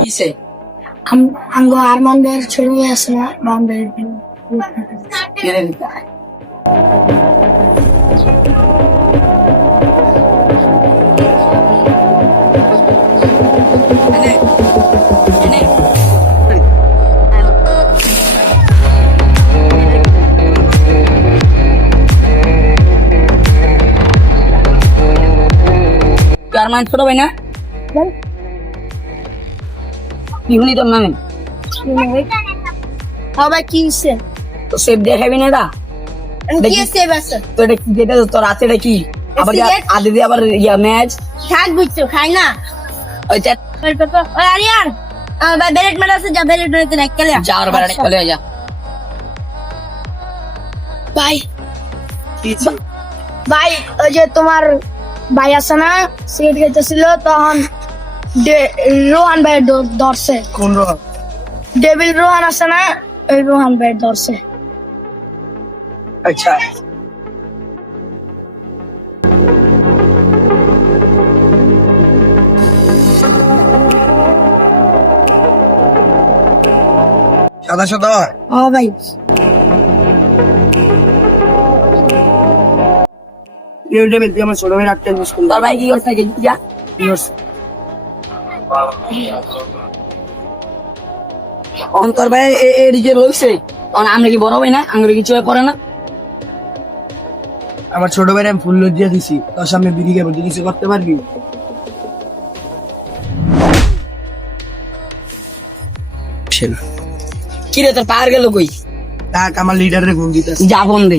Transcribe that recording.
কিসে আমগো আরমানদের ছোট ভাই আছে না বান্ধব কেড়ে নিতে হয়। কার মান ছোট ভাই না কি হলি তোর নামে আবার কি হইছে তো সেভ দেখাবি না এটা কি সেভ আছে তো এটা কি যেটা তোর আছে এটা কি আবার Cigarette? আদি দিয়ে আবার ইয়া ম্যাচ থাক বুঝছো খাই না ওই চ্যাট ওই আরিয়ান ভাই বেলেট মেরে আছে যা বেলেট মেরে দেখ কেলে যাওয়ার বেড়াটা চলে যা ভাই কি ভাই ওই যে তোমার ভাই আছে না সিগারেট খাইতেছিল তখন রোহান ভাই ধরছে কোন রো ডেভিল রোহান আছে না ওই রোহান ভাই ধরছে আচ্ছা সাদা সাদা ও ভাই আমার ছোট ভাই রাখতে তোর ভাই কি করছে যা কি করছে অন্তর ভাই এদিকে রয়েছে আমরা কি বড় ভাই না আমরা কিছু করে না আমার ছোট ভাইয়ের আমি ফুল লজ্জা দিছি তোর সামনে বিড়ি খাবো তুই কিছু করতে পারবি কি রে তোর পার গেল কই তাক আমার লিডারের ফোন দিতে যা ফোন দে